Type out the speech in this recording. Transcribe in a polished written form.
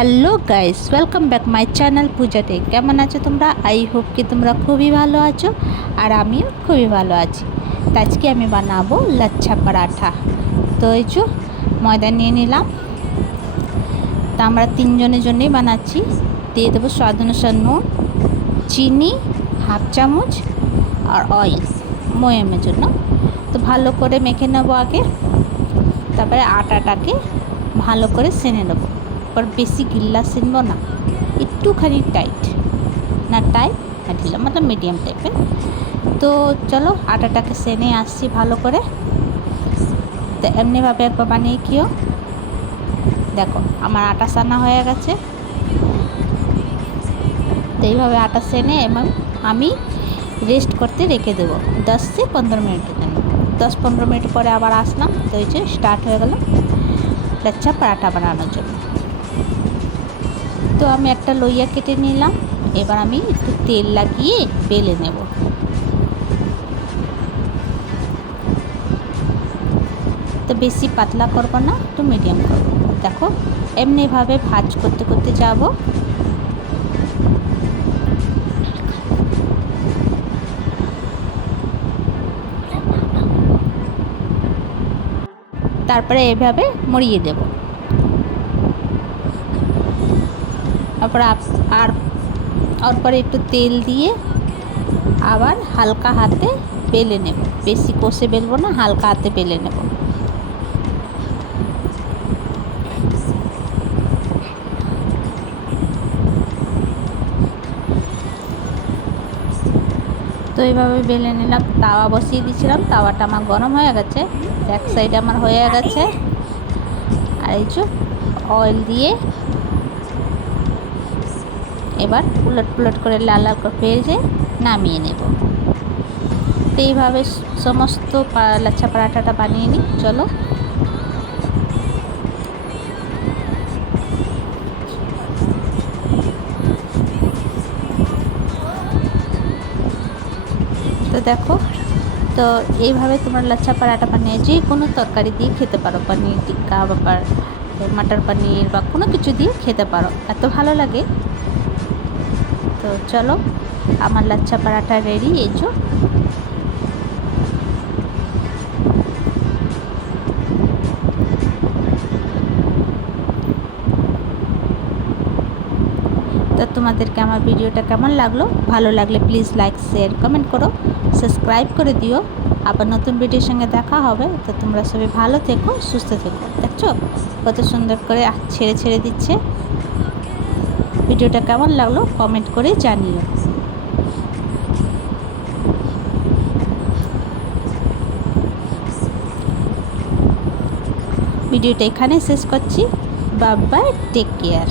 Hello guys, welcome back my channel Puja tech. কেমন আছো তোমরা? আই হোপ কি তোমরা খুবই ভালো আছো, আর আমিও খুবই ভালো আছি। তো আজকে আমি বানাবো লাচ্ছা পরাঠা। তো এই যে ময়দা নিয়ে নিলাম। তা আমরা তিনজনের জন্যই বানাচ্ছি। দিয়ে দেবো স্বাদ অনুসার নুন, চিনি হাফ চামচ, আর অয়েল ময়ামের জন্য। তো ভালো করে মেখে নেবো আগে, তারপরে আটাটাকে ভালো করে সেনে নেবো। पर बेसी गिल्ला सेनबो ना, एकटूखानी टाइट ना, टाइट ना ढिला, मतलब मीडियम टाइपर। तो चलो आटाटाके सेने आसছি ভালো করে। তো এমনিভাবে একবার বানিয়ে কিও। দেখো আমার আটা সানা হয়ে গেছে। তো এইভাবে আটা সেনে এবং আমি রেস্ট করতে রেখে দেবো 10 से 15 মিনিটের জন্য। 10-15 মিনিট পরে আবার আসলাম। তো এই যে স্টার্ট হয়ে গেল লাচ্ছা পরাঠা বানানোর জন্য। তো আমি একটা লইয়া কেটে নিলাম। এবার আমি একটু তেল লাগিয়ে বেলে নেব। তো বেশি পাতলা করব না, একটু মিডিয়াম করব। দেখো এমনিভাবে ভাজ করতে করতে যাব। তারপরে এভাবে মুড়িয়ে দেব। তারপর আর পরে একটু তেল দিয়ে আবার হালকা হাতে বেলে নেব। বেশি কষে বেলবো না, হালকা হাতে বেলে নেব। তো এইভাবে বেলে নিলাম। তাওয়া বসিয়ে দিয়েছিলাম, তাওয়াটা আমার গরম হয়ে গেছে। এক সাইড আমার হয়ে গেছে। আর এই যে অয়েল দিয়ে এবার উলট পুলট করে লাল লাল করে ভেজে নামিয়ে নেব। তো এইভাবে সমস্ত লাচ্ছা পরাঠাটা বানিয়ে নিই। চলো তো দেখো, তো এইভাবে তোমরা লাচ্ছা পরাঠা বানিয়ে যে কোনো তরকারি দিয়ে খেতে পারো। পনির টিক্কা বা মটর পনির বা কোনো কিছু দিয়ে খেতে পারো, এত ভালো লাগে। তো চলো আমার লাচ্ছা পরাঠা রেডি। এই যে তো তোমাদেরকে আমার ভিডিওটা কেমন লাগলো? ভালো লাগলে প্লিজ লাইক শেয়ার কমেন্ট করো, সাবস্ক্রাইব করে দিও। আবার নতুন ভিডিওর সঙ্গে দেখা হবে। তো তোমরা সবাই ভালো থেকো, সুস্থ থেকো। দেখছো কত সুন্দর করে ছেড়ে ছেড়ে দিচ্ছে। ভিডিওটা কেমন লাগলো কমেন্ট করে জানিও। ভিডিওটা এখানে শেষ করছি। Bye bye, take care.